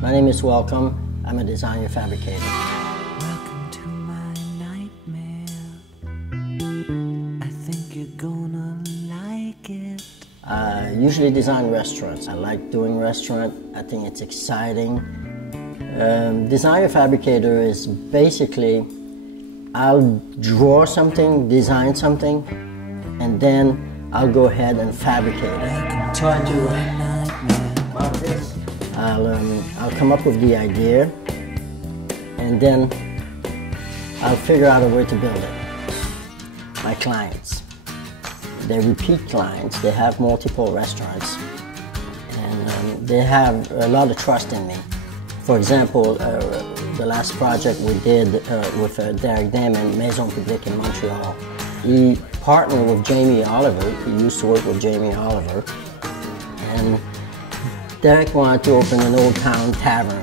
My name is Welcome. I'm a designer fabricator. Welcome to my nightmare. I think you're gonna like it. I usually design restaurants. I like doing restaurant. I think it's exciting. Designer fabricator is basically I'll draw something, design something, and then I'll go ahead and fabricate it. Try to about this. I'll come up with the idea, and then I'll figure out a way to build it. My clients, they're repeat clients. They have multiple restaurants, and they have a lot of trust in me. For example, the last project we did with Derek Damon, Maison Publique in Montreal, he partnered with Jamie Oliver. He used to work with Jamie Oliver, and Derek wanted to open an old town tavern,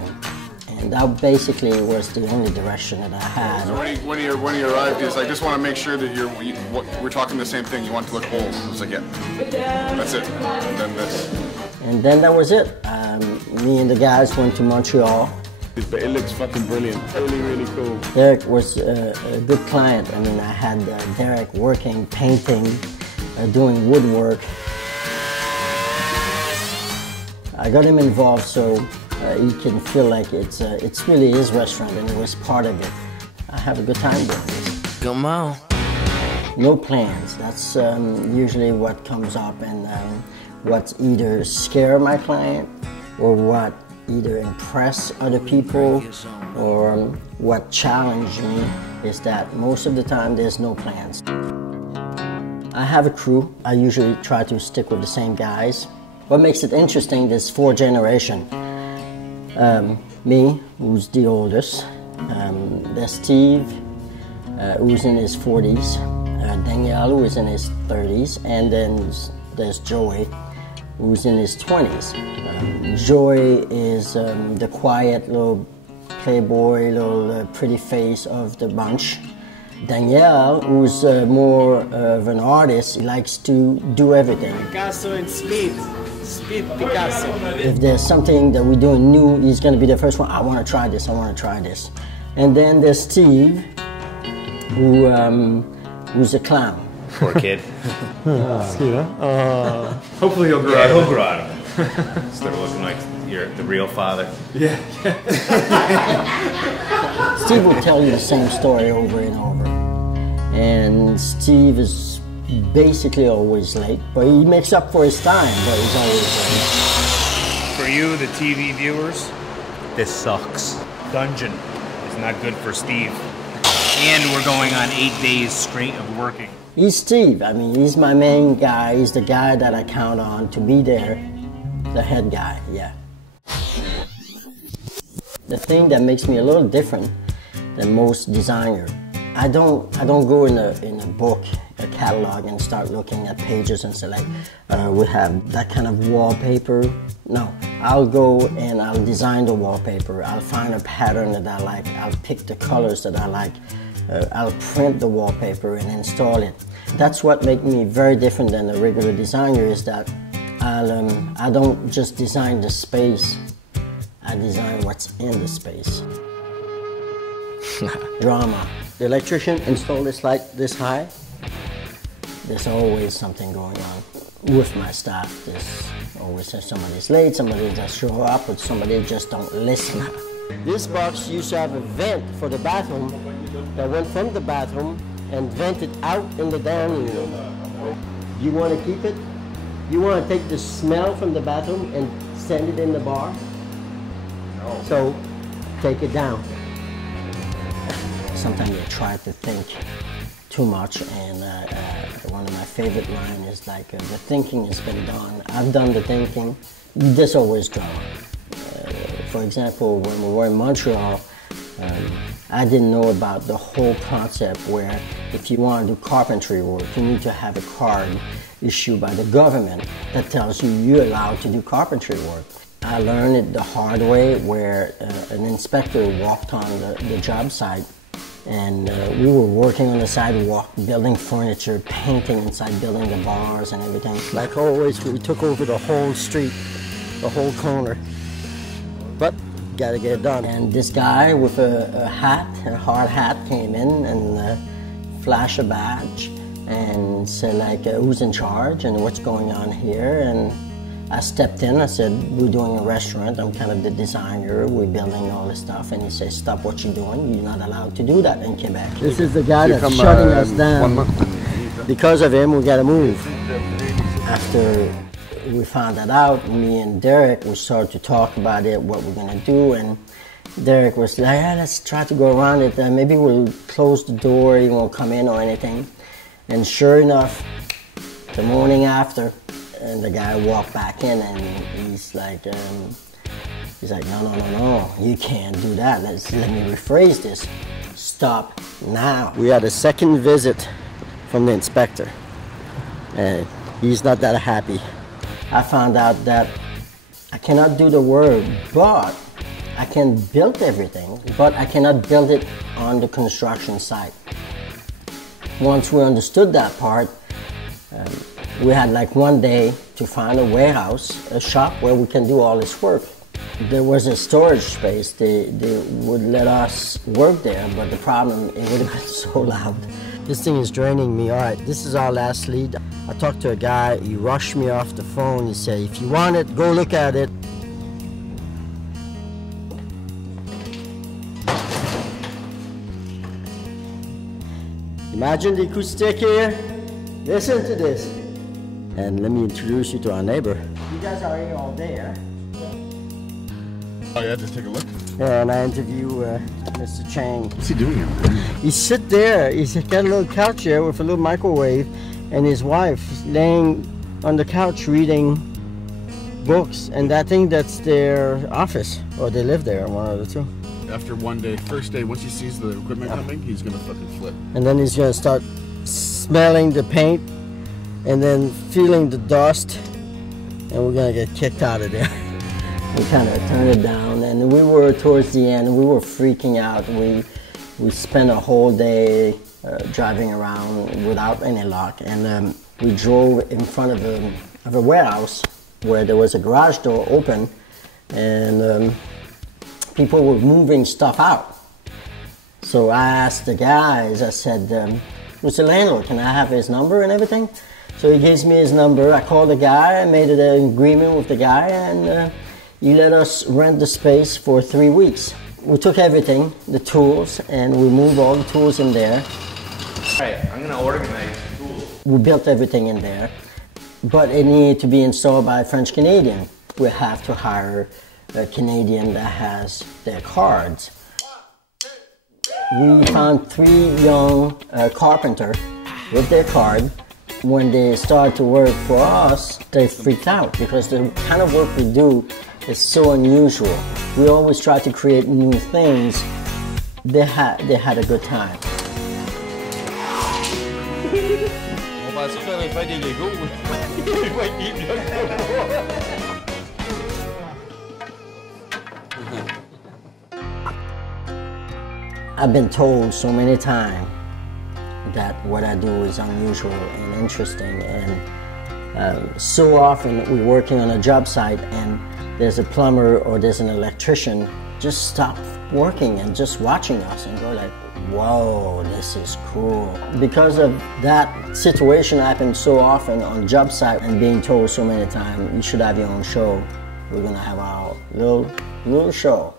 and that basically was the only direction that I had. So when you arrived, is I just want to make sure that we're talking the same thing. You want to look whole. It's like, yeah, that's it. And then this. And then that was it. Me and the guys went to Montreal. But it looks fucking brilliant. Really, really cool. Derek was a good client. I mean, I had Derek working, painting, doing woodwork. I got him involved so he can feel like it's really his restaurant and he was part of it. I have a good time doing this. Come on. No plans. That's usually what comes up, and what's either scare my client or what either impress other people or what challenge me is that most of the time there's no plans. I have a crew. I usually try to stick with the same guys. What makes it interesting is 4 generations. Me, who's the oldest, there's Steve, who's in his 40s, Daniel, who is in his 30s, and then there's Joey, who's in his 20s. Joey is the quiet little playboy, little pretty face of the bunch. Danielle, who's more of an artist, he likes to do everything. Picasso and Speed Picasso. If there's something that we're doing new, he's going to be the first one. I want to try this, I want to try this. And then there's Steve, who's a clown. Poor kid. Hopefully he'll grow Yeah, out of he'll it. grow out of it. Instead of looking like you're the real father. Yeah. Steve will tell you the same story over and over. And Steve is basically always late, but he makes up for his time, but he's always late. For you, the TV viewers, this sucks. Dungeon is not good for Steve. And we're going on 8 days straight of working. He's Steve. I mean, he's my main guy. He's the guy that I count on to be there. The head guy, yeah. The thing that makes me a little different than most designers, I don't go in a book, a catalog, and start looking at pages and say like, we have that kind of wallpaper. No, I'll go and I'll design the wallpaper. I'll find a pattern that I like. I'll pick the colors that I like. I'll print the wallpaper and install it. That's what makes me very different than a regular designer, is that I don't just design the space, I design what's in the space. Drama. The electrician installed this light this high. There's always something going on with my staff. There's always somebody's late, somebody just show up, or somebody just don't listen. This box used to have a vent for the bathroom that went from the bathroom and vented out in the dining room. You want to keep it? You want to take the smell from the bathroom and send it in the bar? No. So take it down. Sometimes I try to think too much, and one of my favorite lines is like, the thinking has been done. I've done the thinking. There's always drama. For example, when we were in Montreal, I didn't know about the whole concept where if you want to do carpentry work, you need to have a card issued by the government that tells you you're allowed to do carpentry work. I learned it the hard way, where an inspector walked on the job site, and we were working on the sidewalk, building furniture, painting inside, building the bars and everything. Like always, we took over the whole street, the whole corner. But gotta get it done. And this guy with a hat, a hard hat, came in and flashed a badge and said like, who's in charge and what's going on here? And I stepped in, I said, we're doing a restaurant, I'm kind of the designer, we're building all this stuff. And he said, stop what you're doing, you're not allowed to do that in Quebec. This is the guy that's shutting us down. Because of him, we gotta move. After we found that out, me and Derek, we started to talk about it, what we're gonna do, and Derek was like, yeah, let's try to go around it, maybe we'll close the door, he won't come in or anything. And sure enough, the morning after, and the guy walked back in and he's like, no, you can't do that. Let me rephrase this. Stop now. We had a second visit from the inspector, and he's not that happy. I found out that I cannot do the work, but I can build everything, but I cannot build it on the construction site. Once we understood that part, we had like one day to find a warehouse, a shop where we can do all this work. There was a storage space, they would let us work there, but the problem, it would have been so loud. This thing is draining me. All right, this is our last lead. I talked to a guy, he rushed me off the phone, he said, if you want it, go look at it. Imagine the acoustic here. Listen to this. And let me introduce you to our neighbor. You guys are here all day, huh? Oh yeah, just take a look. And I interview Mr. Chang. What's he doing here? He sit there, he's got a little couch here with a little microwave, and his wife laying on the couch reading books, and I think that's their office, or they live there, one of the two. After one day, first day, once he sees the equipment coming, he's gonna fucking flip. And then he's gonna start smelling the paint, and then feeling the dust, and we're gonna get kicked out of there. We kind of turned it down, and we were towards the end, we were freaking out. We spent a whole day driving around without any lock, and we drove in front of a warehouse where there was a garage door open, and people were moving stuff out. So I asked the guys, I said, who's the landlord? Can I have his number and everything? So he gives me his number. I called the guy, I made an agreement with the guy, and he let us rent the space for 3 weeks. We took everything, the tools, and we moved all the tools in there. All right, I'm gonna organize the tools. We built everything in there, but it needed to be installed by a French Canadian. We have to hire a Canadian that has their cards. We found 3 young carpenters with their card. When they started to work for us, they freaked out because the kind of work we do is so unusual. We always try to create new things. They had a good time. On va se faire un fait des Legos. I've been told so many times that what I do is unusual and interesting, and so often we're working on a job site and there's a plumber or there's an electrician just stop working and just watching us and go like, whoa, this is cool. Because of that situation happened so often on job site and being told so many times, you should have your own show. We're gonna have our little show.